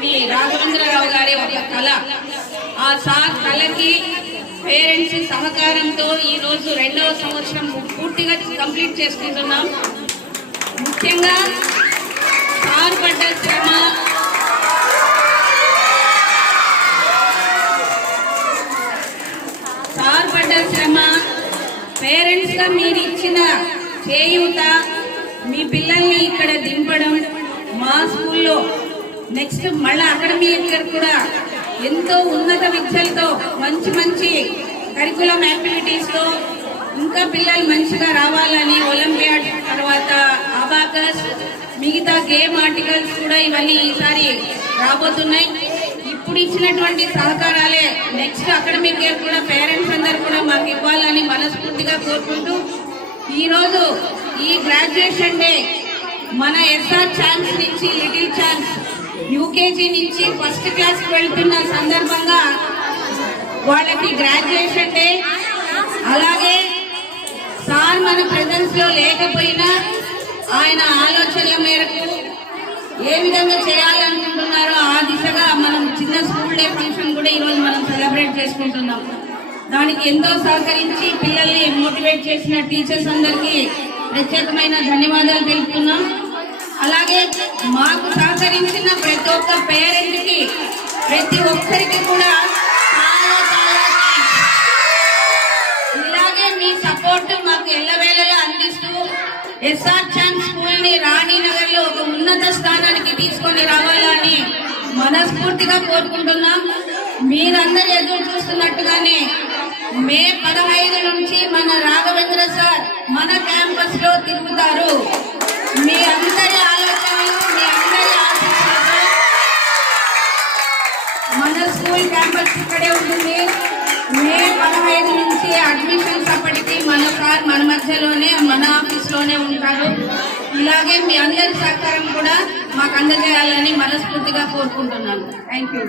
మీ రాఘవేంద్రరావు గారి ఒక కళ. ఆ సార్ కళకి పేరెంట్స్ సహకారంతో ఈ రోజు 2వ సంవత్సరం పూర్తిగా కంప్లీట్ చేసుకుంటున్నాం. ముఖ్యంగా సార్ పడ్డ శ్రమ పేరెంట్స్ గా మీరు ఇచ్చిన చేయూత, మీ పిల్లల్ని ఇక్కడ దింపడం, మా స్కూల్లో నెక్స్ట్ మళ్ళా అకాడమిక్ ఇయర్ కూడా ఎంతో ఉన్నత విద్యలతో మంచి మంచి కరికులం యాక్టివిటీస్ తో ఇంకా పిల్లలు మంచిగా రావాలని ఒలింపియాడ్ తర్వాత అబాకస్ మిగతా గేమ్ ఆర్టికల్స్ కూడా ఇవన్నీ ఈసారి రాబోతున్నాయి. ఇప్పుడు ఇచ్చినటువంటి సహకారాలే నెక్స్ట్ అకాడమిక్ ఇయర్ కూడా పేరెంట్స్ అందరూ కూడా మాకు ఇవ్వాలని మనస్ఫూర్తిగా కోరుకుంటూ ఈ రోజు ఈ గ్రాడ్యుయేషన్ డే మన ఎస్ఆర్ ఛాన్స్ నుంచి లిటిల్ ఛాన్స్ యూకేజీ నుంచి ఫస్ట్ క్లాస్ వెళ్తున్న సందర్భంగా వాళ్ళకి గ్రాడ్యుయేషన్ డే, అలాగే సార్ మన ప్రెజెన్స్ లో లేకపోయినా ఆయన ఆలోచనల మేరకు ఏ విధంగా చేయాలనుకుంటున్నారో ఆ దిశగా మనం చిన్న స్కూల్ డే ఫంక్షన్ కూడా ఈరోజు మనం సెలబ్రేట్ చేసుకుంటున్నాం. దానికి ఎంతో సహకరించి పిల్లల్ని మోటివేట్ చేసిన టీచర్స్ అందరికీ ప్రత్యేకమైన ధన్యవాదాలు తెలుపుతున్నాం. అలాగే మాకు సహకరించిన ప్రతి ఒక్క పేరెంట్ కి, ప్రతి ఒక్కరికి కూడా చాలా చాలా ఇలాగే మీ సపోర్ట్ మాకు ఎల్లవేళలా అందిస్తూ ఎస్ఆర్ ఛాన్స్ స్కూల్ ని రాణినగర్ లో ఒక ఉన్నత స్థానానికి తీసుకొని రావాలని మనస్ఫూర్తిగా కోరుకుంటున్నాం. మీరందరూ ఎదురు చూస్తున్నట్టుగానే మే 15 నుంచి మన రాఘవేంద్ర సార్ మన క్యాంపస్ లో తిరుగుతారు. మీ అందరి ఆలోచనలు, మీ అందరి ఆశీస్సులతో మన స్కూల్ క్యాంపస్ ఇక్కడే ఉంటుంది. మే 15 నుంచి అడ్మిషన్స్ అప్పటికి మన సార్ మన మధ్యలోనే మన ఆఫీస్ లోనే ఉంటారు. ఇలాగే మీ అందరి సహకారం కూడా మాకు అందజేయాలని మనస్ఫూర్తిగా కోరుకుంటున్నాను. Thank you.